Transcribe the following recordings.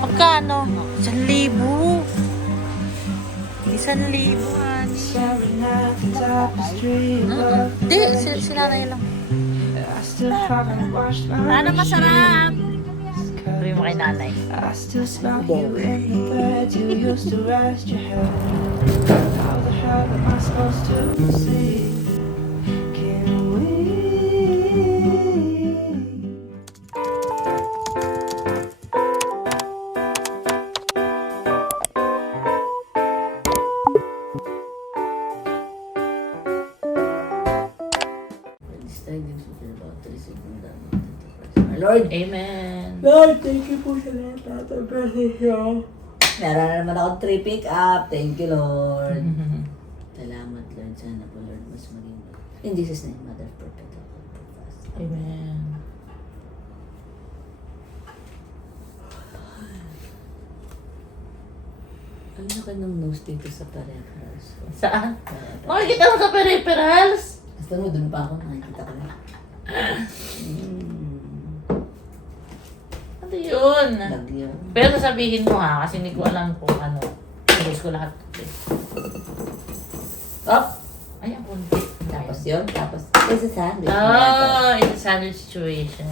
Magkano? 1,000. 1,000, honey. Hindi, sinanay lang. Ano masarap? Sabi mo kay nanay. Lord, Amen. Lord, thank you po sa lahat at ang presensya. Meron na naman akong 3 pick up. Thank you, Lord. Salamat, Lord. Sana po, Lord, mas maging. In Jesus' name, Mother Perpetua. Amen. Ang laki ng nose dito sa peripherals. Saan? Makikita mo sa peripherals? Basta mo, dun pa ako. Nakikita ko na. Ano yun? Lagyan. Pero sabihin mo ha, kasi hindi ko alam kung ano. Ilis ko lahat. Up! Ay, ang kunti. Tapos yun. Tapos, isa sandwich. Oh, it's a sandwich situation.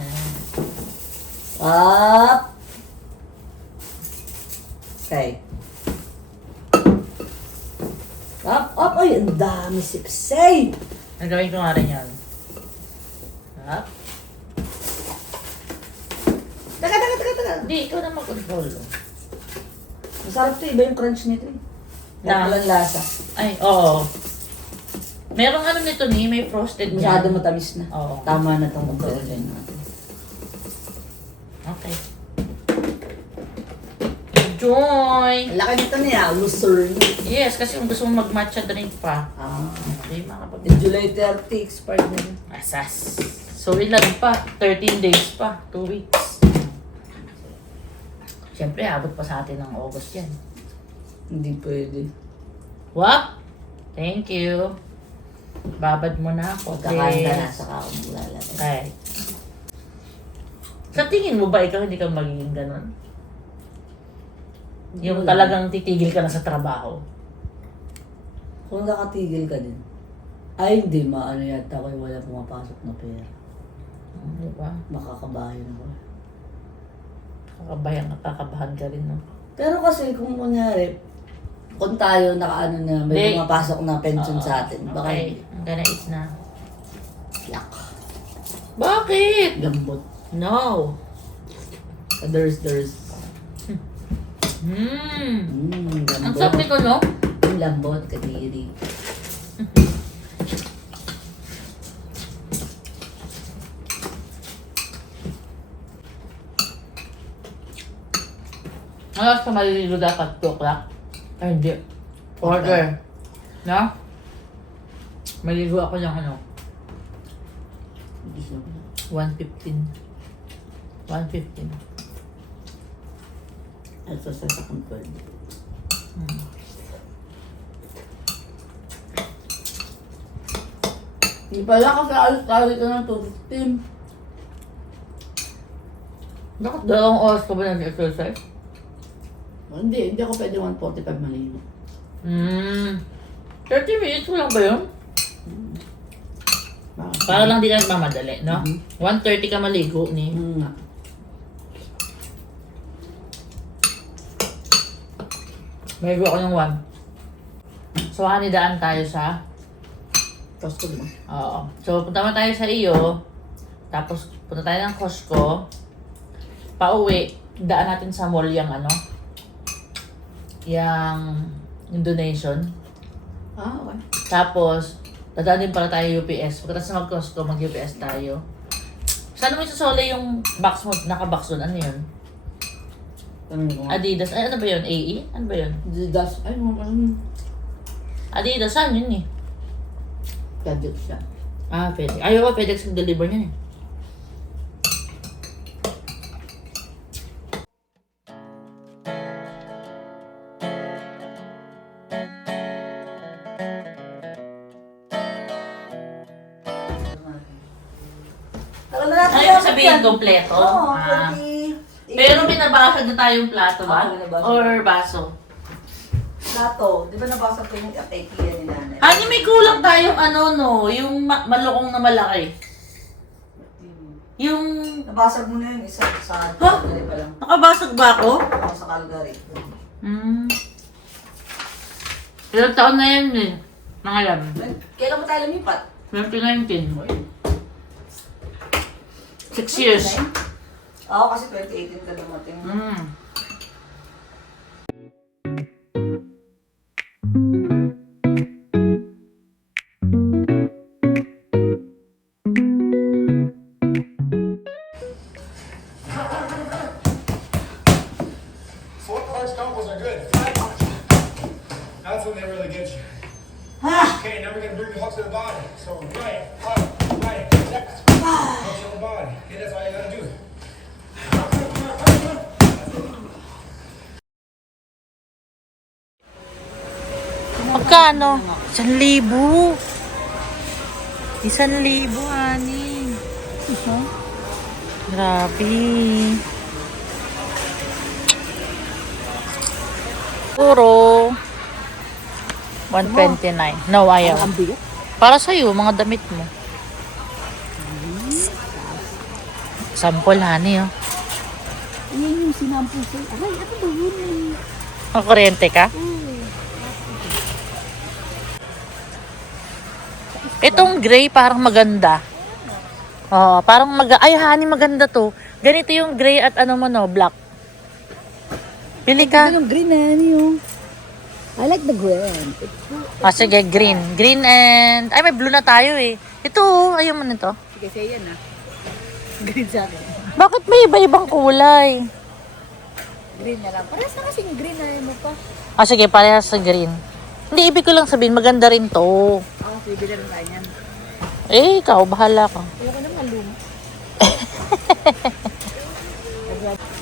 Up! Okay. Up, up! Ay, ang dami sipsay! Nagawin ko nga rin yun. Up. Taka! Hindi, ikaw na mag-control. Masarap to, iba yung crunch nito eh. Na? Walang lasa. Ay, oo. Merong ano nito ni, may frosted Masyado yan. matamis na. Oo. Tama na itong controlin natin. Okay. Enjoy! Ang laki nito niya, Lucerne. Yes, kasi kung gusto mo mag-matcha drink pa. Okay, makapag... July 30, expired na yun. Asas. So, ilan pa? 13 days pa. 2 weeks. Siyempre, abot pa sa atin ng August yan. Hindi pwede. What? Thank you. Babad mo na ako. Kakanta na, saka ako maglalagay. Okay. Sa tingin mo ba ikaw hindi ka magiging ganun? Yung Wala. talagang titigil ka na sa trabaho? Kung nakatigil ka din. Ay, hindi. Maano yata ako yung wala pumapasok na pera. Di ba? Makakabayan ako. Kakabahan ka rin, no? Pero kasi kung kunyari, kung tayo nakaano na may Hindi. pumapasok na pension sa atin, baka Okay, hindi. I'm gonna eat na. Yak. Bakit? Lambot. No. There's. Ang Lambot. sabi ko, no? Yung lambot, kadiri. Ano ka maliligo dapat? 2 o'clock? Ay, hindi. Order. No? Maligo ako ng ano? 1:15. 1:15. Ito sa second word. Hindi pala kasi alis tayo dito ng 2:15. Bakit 2 oras ka ba nag-exercise? Hindi ako pwede 1:45 maligo. 30 minutes mo lang ba yun? Bakit? Para lang di ka nagmamadali, no? 1:30 ka maligo ni. Nga. Maligo ako ng 1. So, daan tayo sa... Costco mo. Oo. So, punta mo tayo sa iyo. Tapos, punta tayo ng Costco. Pauwi, daan natin sa mall yung ano? Yung Indonesian. Okay. Tapos, dadaan din pala tayo UPS. Pagkatapos na mag-Costco, mag-UPS tayo. Saan mo isasole yung box mo, naka-box doon? Ano yun? Ano ko? Adidas. Ay, ano ba yun? AE? Ano ba yun? Adidas. Ay, ano? Adidas, saan yun eh? Gadget siya. Ah, FedEx. Ayaw ko, FedEx mag-deliver niyan eh. Tagal na natin Ayaw mo sabihin kompleto? Oo, Ah. 20. Pero may nabasag na tayong plato ba? Oo, nabasag. Or baso? Plato, di ba nabasa ko yung IKEA ni nanay? Hani, may kulang tayong ano, no? Yung malukong na malaki. Yung... Nabasag mo na yung isa sa Ha? Calgary pa lang. Nakabasag ba ako? Oo, sa Calgary. Ilang taon na yan eh. Nangalan. Kailan mo tayo lumipat? 2019. 6 years. Oo, kasi 2018 ka dumating. Four punch combos are good. Five punch. That's when they really get you. Okay, now we're gonna bring the hook to the body. So right, up, right, left. Hook to the body. Okay, that's all you gotta do. Magkano? 1,000. 1,000, ani. Grabe. Puro 129. No, ayaw. Ang bigat. Para sa'yo, mga damit mo. Sample, honey, oh. Yan yung sinampul sa'yo. Aray, ano ba yun? Ang kuryente ka? Itong gray parang maganda. Oo, parang ay, honey, maganda to. Ganito yung gray at ano mo, no, black. Pili ka. Yung green na yan yung... I like the green. Ah, sige, green. Green and... Ay, may blue na tayo eh. Ito, ayaw mo nito. Sige, sa'yo yan Green sa akin. Bakit may iba-ibang kulay? Green na lang. Parehas na kasing green na mo pa. Ah, sige, parehas sa green. Hindi, ibig ko lang sabihin, maganda rin to. Ako, bibili rin tayo yan. Eh, ikaw, bahala ka. Ayoko na malum.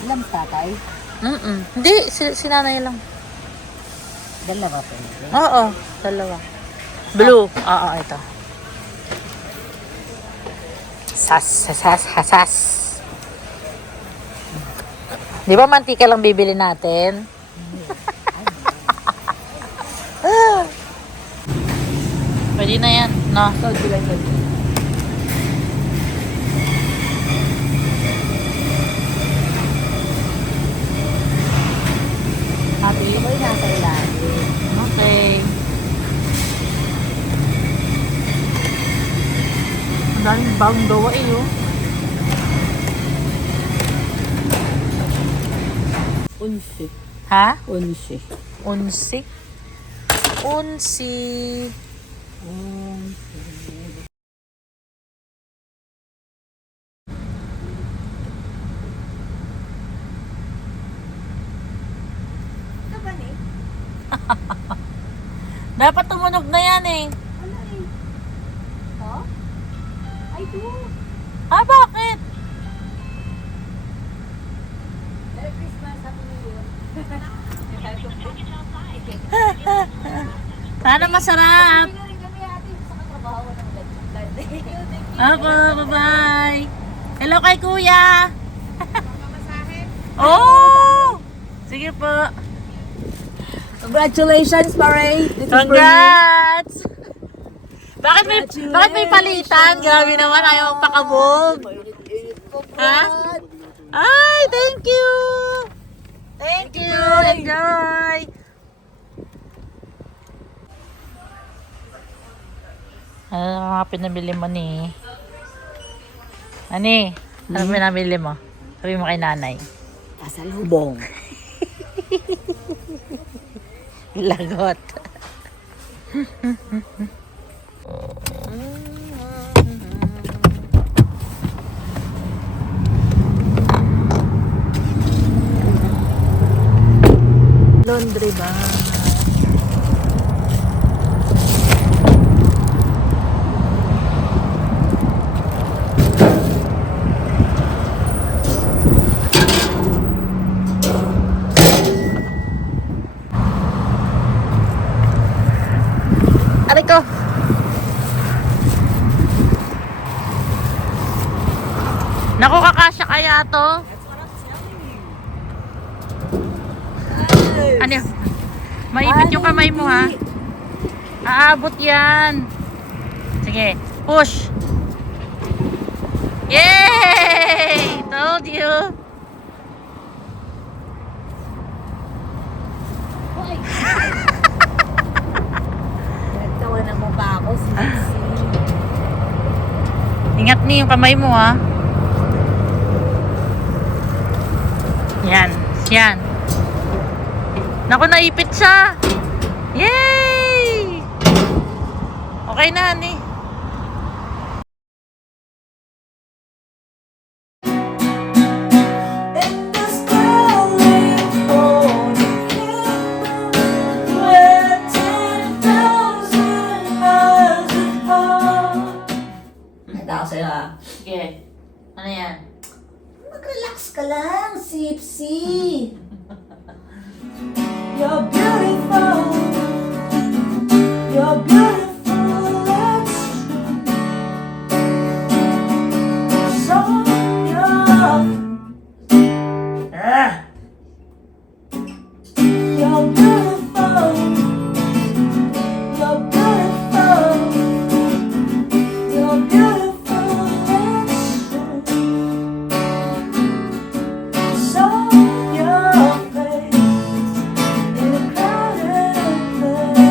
Alam tatay? Hindi, sinanay lang. Dalawa pa yun. Oo, dalawa. Blue. Oo, ito. Sas. Di ba mantika lang bibili natin? Pwede na yan, no? So, sila yun. Happy? Ito ba yung nasa ilalim? Okay. Ang daming bagong gawa eh, oh. Unsi. Ha? Unsi. Unsi? Unsi. Ito ba ni? Dapat tumunog na yan eh. Ano eh? Oh? Ay, do. Ah, bakit? Merry Christmas, Happy New Year. Sana masarap. Kami rin kami ate sa katrabaho ng blood. Thank you. Ako, bye-bye. Hello kay kuya. Oh! Sige po. Congratulations, Pare. This is for you. Congrats! Bakit may palitan? Grabe naman, ayaw magpakabog. Ha? Ay, thank you! Thank you! Enjoy! Ano ang mga pinabili mo ni? Ani? Ano pinabili mo? Sabi mo kay nanay. Pasalubong. Lagot. Laundry ba? Aray ko! Naku, kakasya kaya to? That's what I'm telling you. Hani, maipit yung kamay mo ha. Aabot yan. Sige, push. Yay! Told you. Nagtawa na mo pa ako, sexy. Ingat ni yung kamay mo ha. Yan, yan. Naku, naipit siya. Yay! Okay na, honey. And the sky on the kingdom where 10,000 miles apart. Nagda ako sa'yo ha. Sige. Ano yan? Mag-relax ka lang, Sipsy. You're beautiful. You're beautiful. That's true. So you're... You're beautiful. You're beautiful. You're beautiful. That's true. So your face in a crowded place,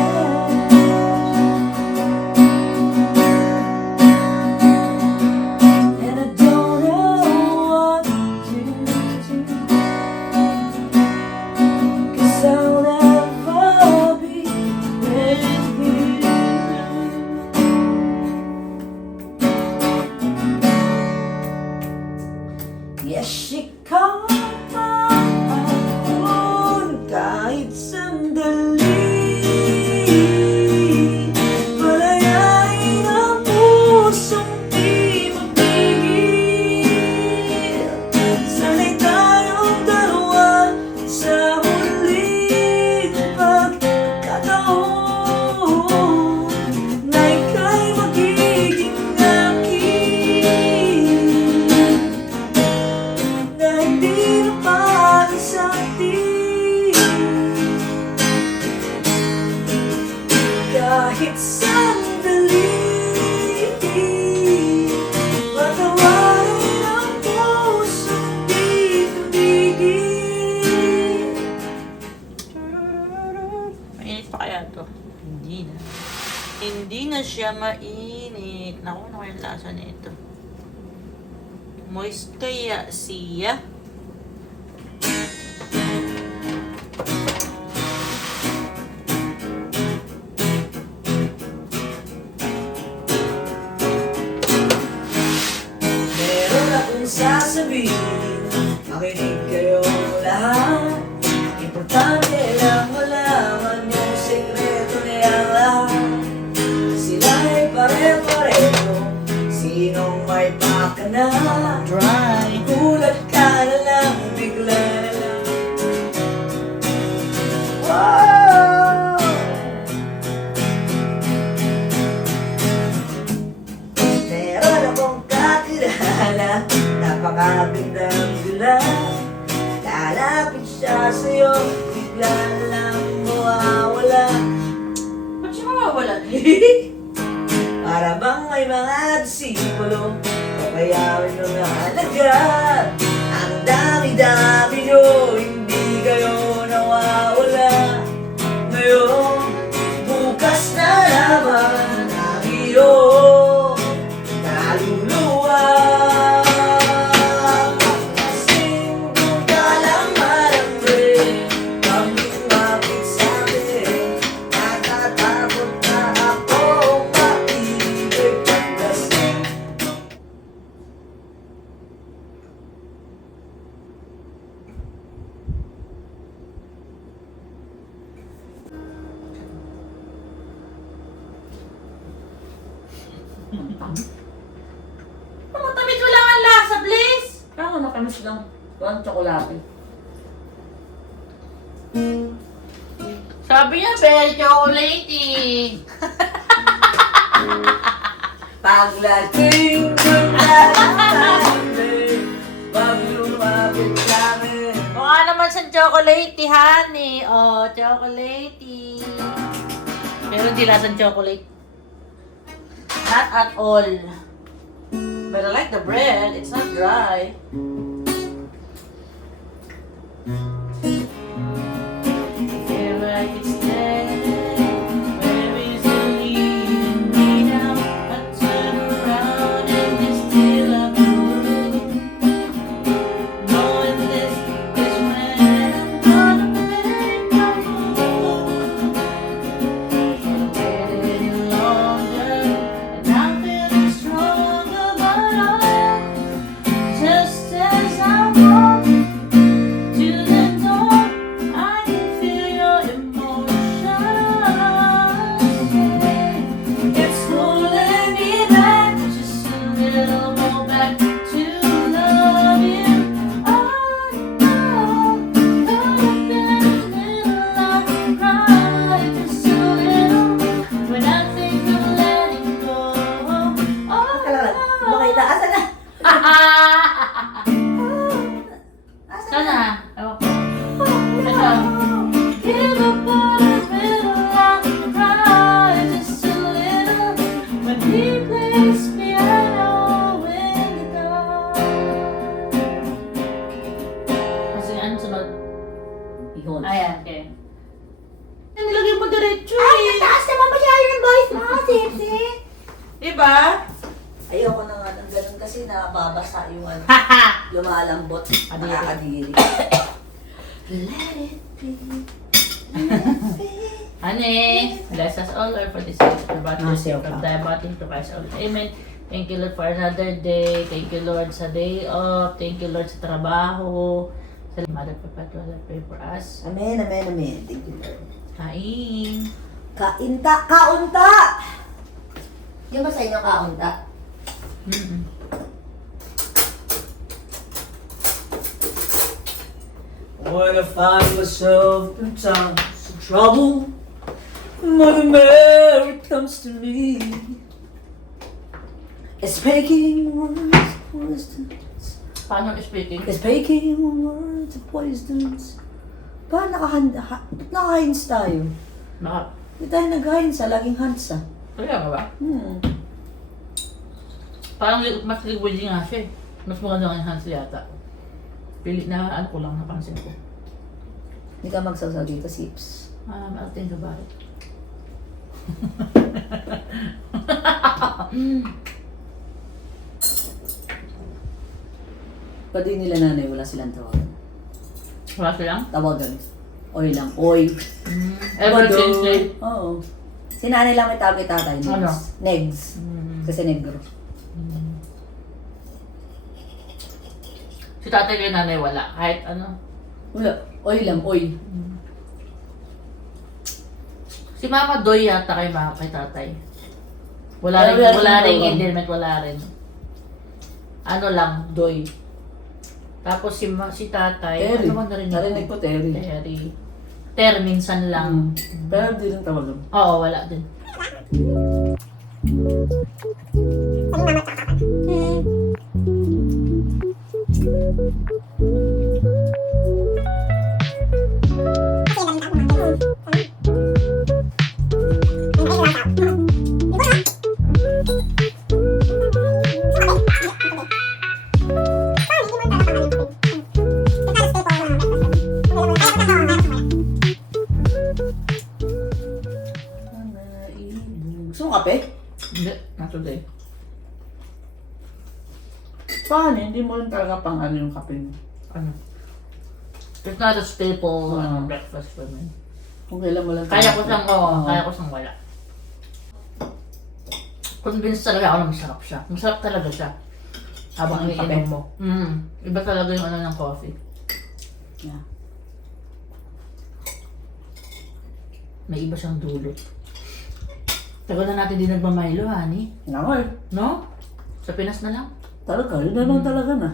and I don't know what to do, 'cause I'll never be with you. Yes, she caught my phone kahit sandali. Palayain ang pusong di mapigil. Sana'y tayong dalawa sa huling pagkakataon na ika'y magiging akin. Na hindi na para sa atin. Kahit sandali, patawarin ang pusong di tumigil. Mainit pa kaya to? Hindi na. Hindi na siya mainit. Naku, ano kaya yung lasa nito? Moist kaya siya? Meron akong sasabihin, makinig kayong lahat. Importante lang malaman yung sekreto niyang lahat. Sila ay pare-pareho, sinong may pakana. Dry. Gulat ka na lang, bigla na lang. Wow! Meron akong kakilala, napakagandang gula. Lalapit siya sa'yo, bigla na lang mawawala. Ba't siya mawawala? Para bang may mga disipulo, o kaya may mga halaga. Ang dami-dami nyo, hindi kayo nawawala. Ngayon, bukas na naman ang iyong naluluwa. Kasing kung kalaman ang rin, pag lumapit sa'kin, natatakot na akong maibig. Kasing Matamis ko lang ang lasa, please! Kaya matamis lang. Parang tsokolate. Sabi niya, very chocolatey. Paglasing ng lalaki, pag lumapit sa'kin. Mukha naman naman siyang chocolate, honey. Oh, chocolate. Pero hindi lasang chocolate. Not at all. But I like the bread. It's not dry. Feel like it's dead. Where is it leading me now? I turn around and it's still a blue. Knowing this is when I'm gonna make my move. Waited any longer, and I'm feeling stronger, but just as I walk to the door, I can feel your emotions. It's pulling me back, just a little more back to love you. Oh, could have been a little I cry, just a little when I think of letting go. Oh, Makita, asan na? Sana, ewan ko. Ito. Give up on a little, I cry just a little when he plays piano in the dark. Kasi ano sunod? Ihon. Ayan, okay. Nilagay mo diretso Ay, eh. mataas naman masyado yung voice mo, sexy. Diba? Ayoko na nga ng ganun kasi nababasa yung ano, Haha! lumalambot, Adiri. nakakadiri. Let it be, let it be. Honey, bless us all, Lord, for this day. For Ah, the sake siya of pa. thy body, to Christ all. Amen. Thank you, Lord, for another day. Thank you, Lord, sa day off. Thank you, Lord, sa trabaho. Sa Mother Perpetual, I pray for us. Amen, amen, amen. Thank you, Lord. Kain. Kainta, kaunta! Yung ba sa inyo kaunta? Mm-mm. When I find myself in times of trouble, Mother Mary comes to me. Speaking words of wisdom. Paano speaking? Speaking words of wisdoms. Ba, naka-hints tayo. Naka. Hindi tayo nag-hints, laging hints ah. Kaya ka ba? Parang mas liquid nga siya eh. Mas maganda nga yung hands yata. Pili na ano ko lang, napansin ko. Hindi ka magsawsaw dito, Sips. I'll think about it. Pwede nila nanay, wala silang tawagan. Wala silang? Tawagan. Oy lang, oy. Ever Odo. since eh. Oo. Si nanay lang may tawag kay tatay. Negs. Ano? Negs. Kasi negro. Si tatay kay nanay wala. Kahit ano. Wala. Oy lang, oy. Si Mama Doy yata kay tatay. Wala Pero rin, wala wala siyang rin tawag. endearment, wala rin. Ano lang, Doy. Tapos si tatay, Terry. ano ba narinig ko? Narinig ko, Terry. Terry. Ter, minsan lang. Pero di rin tawagan. Oo, wala din. Gusto mo kape? Hindi, not today. Paano? Hindi mo rin talaga pang ano yung kape mo. Ano? It's not a staple Ah. breakfast for me. Kung kailan mo lang Kaya ko siyang, oo, Oo. kaya ko siyang wala. Convinced talaga ako na masarap siya. Masarap talaga siya. Habang Ang kape. iniinom mo. Iba talaga yung ano ng coffee. Yeah. May iba siyang dulot. Tagal na natin din nagmamilo, honey. Nga nga eh. No? Sa Pinas na lang. Talaga, yun na lang talaga na.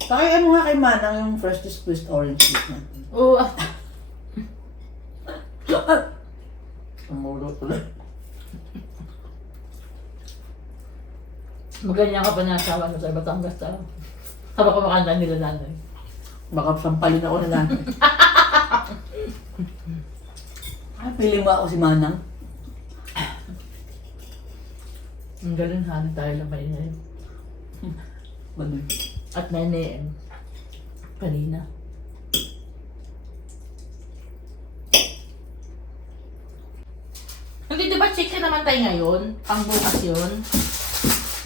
Pakailan mo nga kay Manang yung freshly squeezed orange juice niya. Oo. Ang mulo tuloy. Maganyan ka pa na asawa sa Batangas talaga. Habang kumakanta nila nanay. Baka sampalin ako na nanay. Ay, pili mo ako si Manang. Ang galing hanap tayo lang kayo. Ganun. At 9 a.m. Kanina. Hindi, di ba chicken naman tayo ngayon? Pang bukas yun.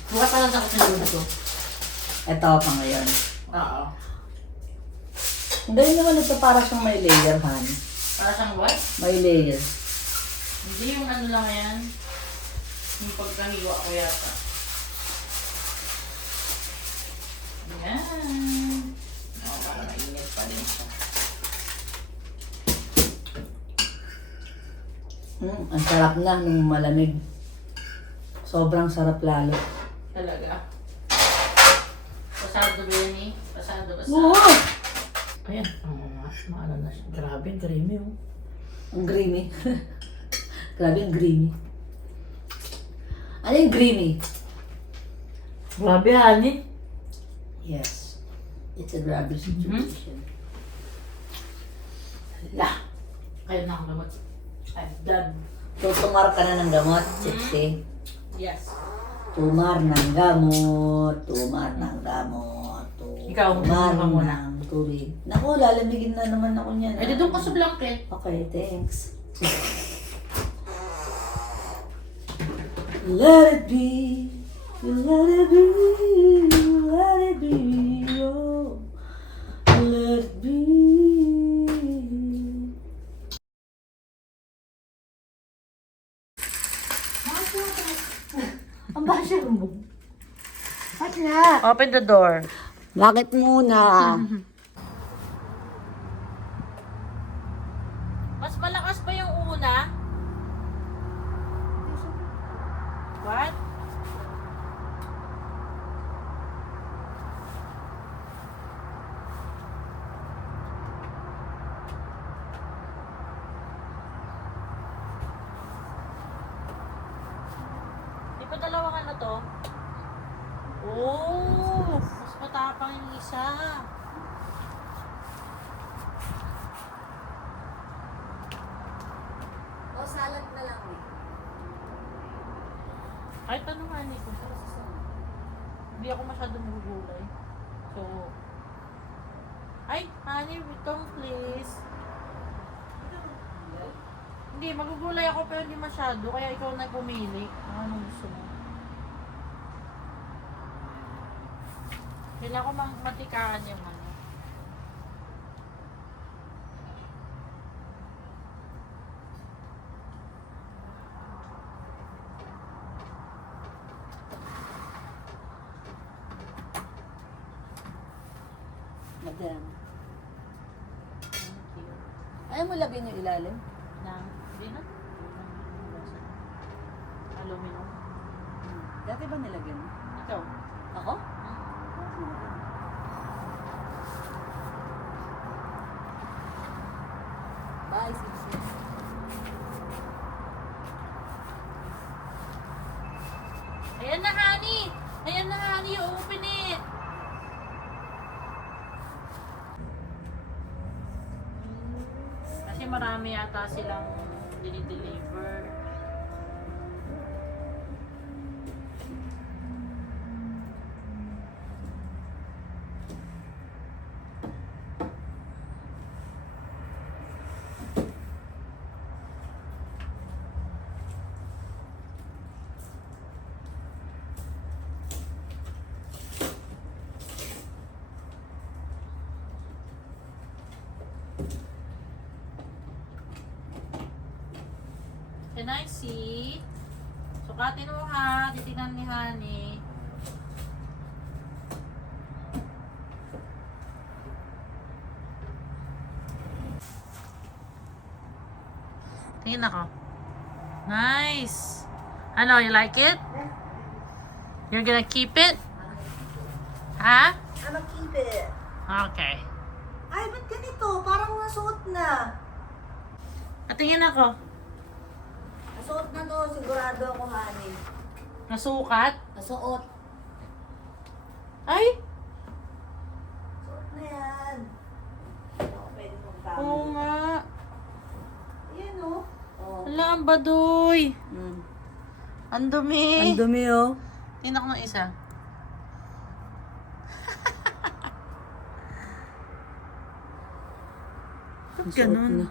Bukas pa lang sa kasunod ko. Ito pa ngayon. Oo. Ang galing naman ito para siyang may layer, Han. Para siyang what? May layer. Hindi yung ano lang yan. Yung pagkahiwa ko yata. Yan. Oo, para mainit pa din siya. Ang sarap na nung malamig. Sobrang sarap lalo. Talaga. Pasado ba yan eh? Pasado ba sa... Oo! Ayan. Oo nga. Maano na siya. Grabe, ang creamy oh. Ang creamy. Grabe ang creamy. Ano yung creamy? Grabe, honey. Yes. It's a grabe situation. Hala. Kaya na akong gamot. I'm done. Tutumar ka na ng gamot, sexy. Yes. Tumar ng gamot. Tumar ng gamot. Ikaw, Tumar ka muna. ng tubig. Naku, lalamigin na naman ako niyan. Ay, doon ka sa blanket. Okay, thanks. Let it be, let it be, let it be, oh, let it be. Ang basher mo. Bakit nga? Open the door. Bakit muna? Mas malakas pa yung una? What? Di ba dalawang ano to? Oh! Mas matapang yung isa. O, salad na lang eh. Kahit ano nga ko. Hindi ako masyadong magugulay. So, ay, honey, itong please. Hindi, magugulay ako pero hindi masyado. Kaya ikaw na pumili. Anong gusto mo? Kailangan ko matikaan yung ano. Madam. Thank you. Ayaw mo labin yung ilalim? Hindi na? Aluminum. Dati ba nilagyan mo? Ikaw? Ako? Bye, Sisi. Ayan na, honey! Ayan na, honey! Open it! Kasi marami yata silang dinideliver. Can I see? Sukatin mo ha. Titignan ni Honey. Tingin ako. Nice. Ano, you like it? You're gonna keep it? Ha? I'ma keep it. Okay. Ay, ba't ganito? Parang nasuot na. Tingin ako. Nasuot na to, sigurado ako, honey. Nasukat? Nasuot. Ay! ang baduy. Ang dumi. Ang dumi oh. Tingnan ko ng isa. Ba't Ang suot ganun? na.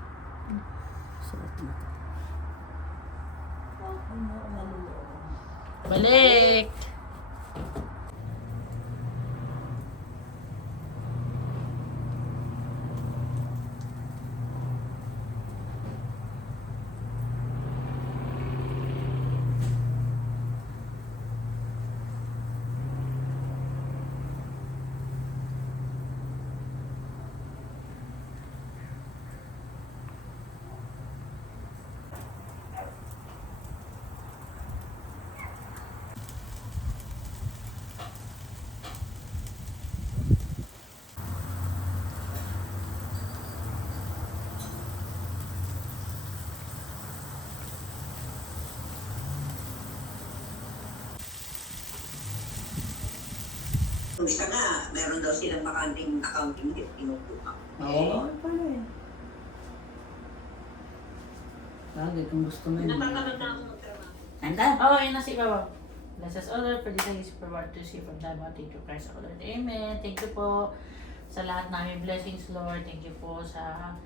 Suot na. Balik. Yung isa nga, meron daw silang bakanting accounting dip, kinukuha. Oo. Pala eh. Lagi kung gusto mo yun. Natatamad na ako magtrabaho. Saan ka? Oh, yun na si Baba. Bless us all, for this is forward to see from time on. Thank you, Christ, our Lord. Amen. Thank you po sa lahat namin blessings, Lord. Thank you po sa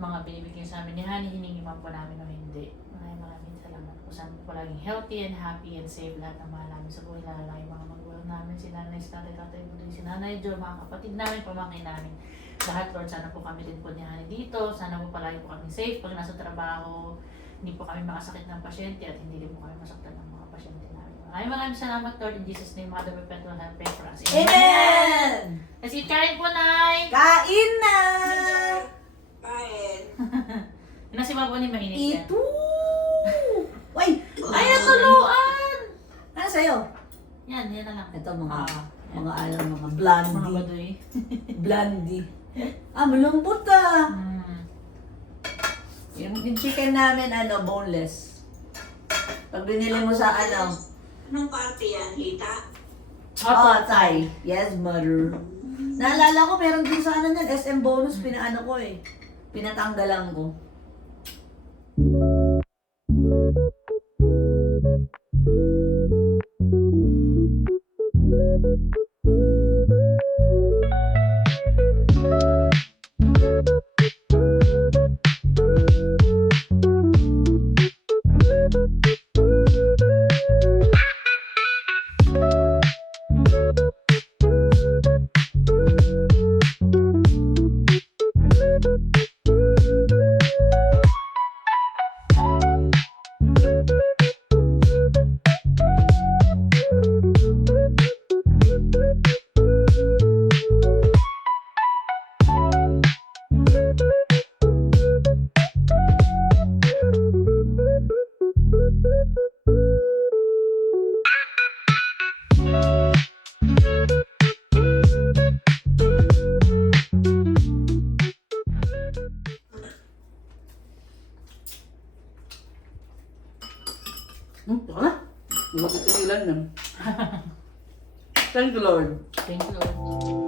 mga binibigyan sa amin ni Honey. Hiningi man po namin o hindi. Maraming salamat po. Sana po laging healthy and happy and safe lahat ng mahal namin sa buhay. Lalo yung mga magulang namin, si Nanay, si Tatay, Tatay, si Nanay Jo, mga kapatid namin, pamangkin namin. Lahat, Lord, sana po kami din po ni Honey dito. Sana po palagi po kami safe pag nasa trabaho. Hindi po kami makasakit ng pasyente at hindi din po kami masaktan ng mga pasyente namin. Maraming salamat, Lord, in Jesus' name. Mga dapat petrol na pray for us. Amen! Kasi kain po, Nay! Kain na! Kain. Yun na si Mabo ni mainit yan. Ito! Uy! Ay, natuluan! Ano sa'yo? Yan na lang. Ito mga, Ah, mga alam, mga mga blondie. baduy. Blondie. Ah, malambot ah. Yung chicken namin, boneless. Pag binili mo sa Anong party yan, Hita? oh, Thai. Yes, mother. Naalala ko, meron din sa yan, SM bonus, pinaano ko eh. Pinatanggalan ko. Wala. Wala titigilan na. Thank you, Lord. Thank you, Lord.